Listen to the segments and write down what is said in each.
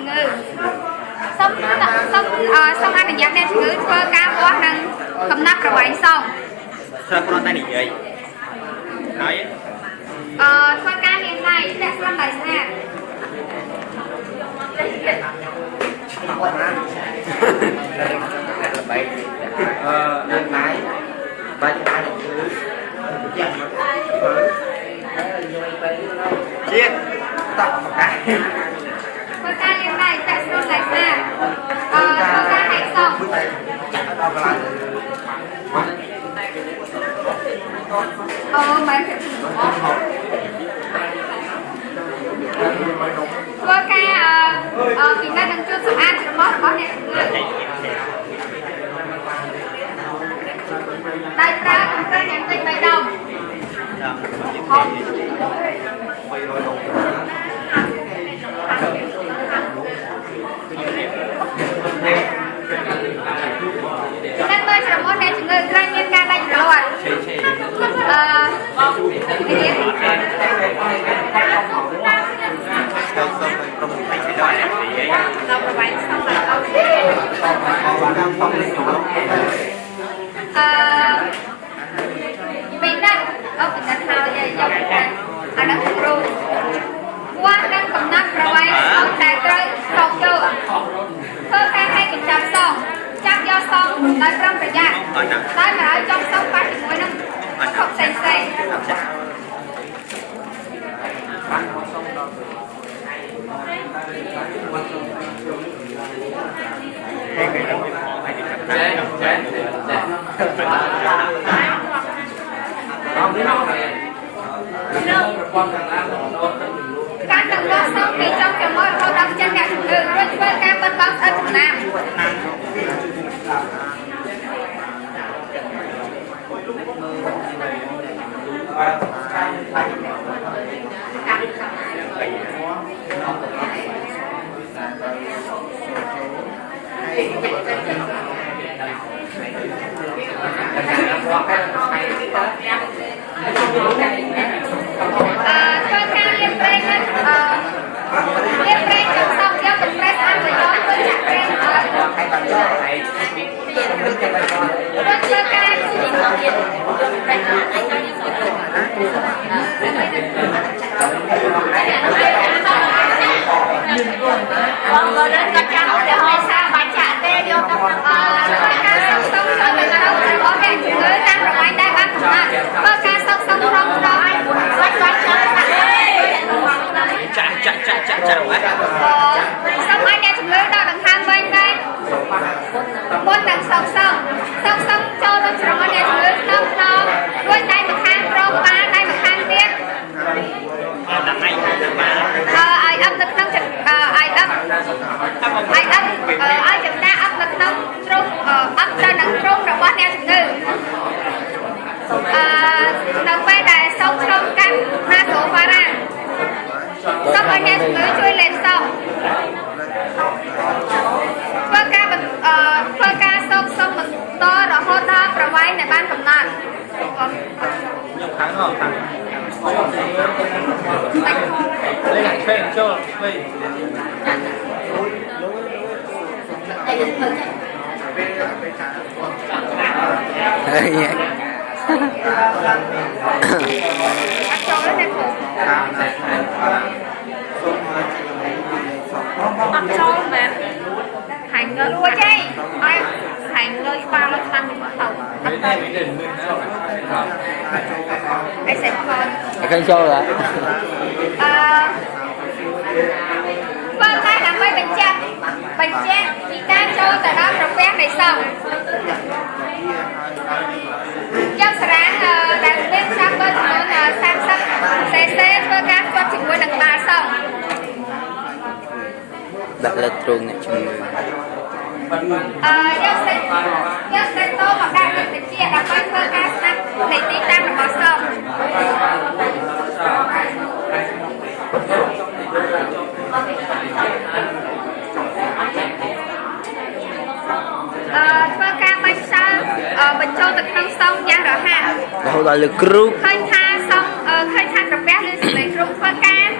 ជំងឺសុំអនុញ្ញាតអ្នកជំងឺធ្វើការវាស់នឹងកំណត់ប្រវែងសងត្រូវគ្រាន់តែនិយាយហើយធ្វើការលាងដៃតែស្លាប់ដៃស្អាតនឹងដៃបាច់អាចជាតិតក់ប្រកាសធ្វើការលាងដៃតែស្លាប់ដៃស្អាតធ្វើការហែកសងចាក់ដល់កន្លែងបែបធ្វើការពីណានឹងជួបសម្អាតច្រមុះរបស់អ្នកជំងឺដៃប្រើកំប្រេងយ៉ាងតិច3ដុំអ្នកមើលច្រមុះអ្នកជំងឺត្រូវមានការដាច់ប្រឡាត់ពីណាពីណាហើយយកអានោះគ្រូវាស់នឹងកំណត់ប្រវែងសងតែត្រូវសងចូលធ្វើការឲ្យកញ្ចប់សងចាប់យកសងដោយប្រុងប្រយ័ត្នដោយមិនឲ្យចង់សងប៉ះជាមួយនឹងវត្ថុផ្សេងការនឹងបោះសងពីចំចំមករហូតដល់ចិត្តអ្នកជំងឺរួចធ្វើការបិទបង់ស្អិតចំណាំធ្វើការលាបប្រេងលាបប្រេងចំសងយកទឹកប្រេងស្អាតទៅយកធ្វើចាក់ប្រេងរួចធ្វើការកាត់ចាំទៅឲ្យសាបាច់ចាក់ទេយកទៅធ្វើការសុំទៅនៅរបស់អ្នកជំងឺតាមប្រវែងដែលបានកំណត់ធ្វើការសុំក្នុងបាច់ចាក់ចាក់ហ៎សុំឲ្យអ្នកជំងឺដល់ដង្ហើមវិញដែរមុននឹងសុំចូលទៅច្រមុះអ្នកជំងឺក្នុងរួចដៃម្ខាងប្រងបាដៃម្ខាងទៀតឲ្យអឹបនៅក្នុងឲ្យចម្តាអឹបនៅក្នុងទ្រុងអឹបទៅនឹងទ្រុងរបស់អ្នកជំងឺនៅពេលដែលសុំក្នុងកម្មណាសូហ្វារ៉ាសុំឲ្យអ្នកជំងឺជួយលេបសងធ្វើការសុំបន្តរហូតដល់ប្រវែងដែលបានកំណត់ខ្ញុំខាងនោះខាងលេខពេញចូលវិញចូលមែនhành lùa chay hành lôi qua lôi tăng thì bắt đầu anh sẽ còn kênh show rồi vâng tay làm quay bánh chén chị ta cho tại đó rồi quen này xong trong sáng đang lên sang bên sang sắc xe với các cho chị quên đằng bà xong đặt lên truông này chung người nhất xe tô mà đang được thì chia đã quay với các để tí tam là có xong với các bánh sao bánh trâu từ trong sông giang rõ hạ đâu là lực group khơi tha xong khơi tha cặp bé lên lấy group với các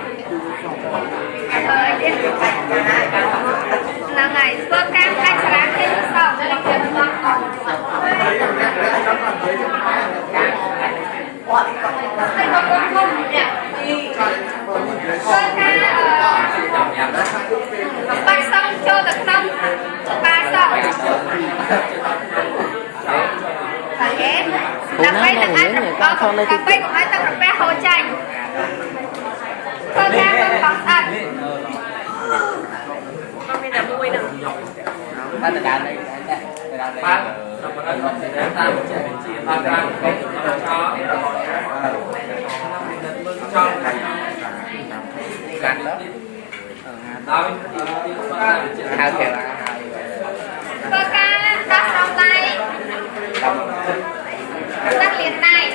bắt xong cho được không ba xong phải ghé đặc biệt là anh đặc biệt của anh ta đặc biệt hỗ trợ cơ ca không bằng sạch cơ ca đắp xong tay đắp liền tay